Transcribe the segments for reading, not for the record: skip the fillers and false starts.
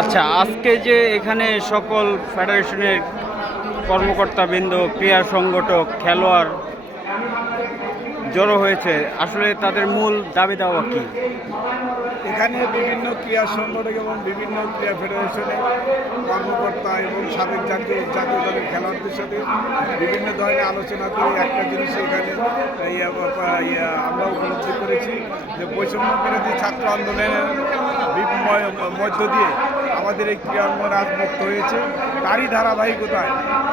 আচ্ছা, আজকে যে এখানে সকল ফেডারেশনের কর্মকর্তাবৃন্দ, ক্রীড়া সংগঠক, খেলোয়াড় জড়ো হয়েছে, আসলে তাদের মূল দাবি দাওয়া কি? এখানে বিভিন্ন ক্রীড়া সংগঠক এবং বিভিন্ন ক্রীড়া ফেডারেশনের কর্মকর্তা এবং সাবেক জাতীয় দলের খেলোয়াড়দের সাথে বিভিন্ন ধরনের আলোচনা করে একটা জিনিস এখানে আমরা উপলব্ধি করেছি যে বৈষম্য বিরোধী ছাত্র আন্দোলনের মধ্য দিয়ে আমাদের এই ক্রীড়াঙ্গন আজ মুক্ত হয়েছে। তারই ধারাবাহিকতায়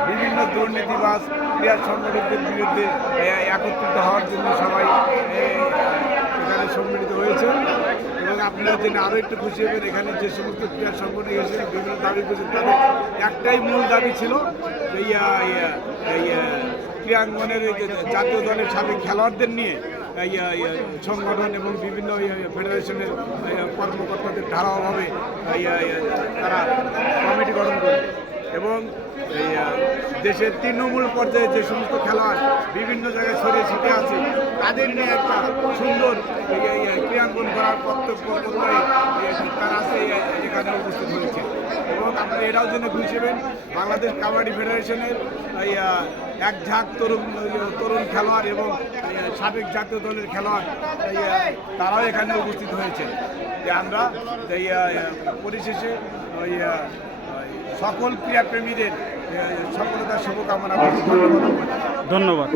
বিভিন্ন দুর্নীতিবাজ ক্রীড়া সংগঠকদের বিরুদ্ধে একত্রিত হওয়ার জন্য সবাই এখানে সম্মিলিত হয়েছে। এবং আপনারা জেনে আরও একটু খুশি হবেন, এখানে যে সমস্ত ক্রীড়া সংগঠন এসে বিভিন্ন দাবি করেছেন তাদের একটাই মূল দাবি ছিল ক্রীড়াঙ্গনের জাতীয় দলের সাবেক খেলোয়াড়দের নিয়ে সংগঠন এবং বিভিন্ন ফেডারেশনের কর্মকর্তাদের ধারাভাবে তারা কমিটি গঠন করে এবং দেশের তৃণমূল পর্যায়ে যে সমস্ত খেলোয়াড় বিভিন্ন জায়গায় ছড়িয়ে ছিটে আছে তাদের নিয়ে একটা সুন্দর ক্রীড়াঙ্গন করার কর্তব্য তারা আছে এখানে উপস্থিত হয়েছে। এবং আপনারা এটাও জন্য বুঝবেন বাংলাদেশ কাবাডি ফেডারেশনের এক ঝাঁক তরুণ খেলোয়াড় এবং সাবেক জাতীয় দলের খেলোয়াড় তারাও এখানে উপস্থিত হয়েছে। যে আমরা পরিশেষে সকল ক্রীড়াপ্রেমীদের সফলতার শুভকামনা করছি। ধন্যবাদ।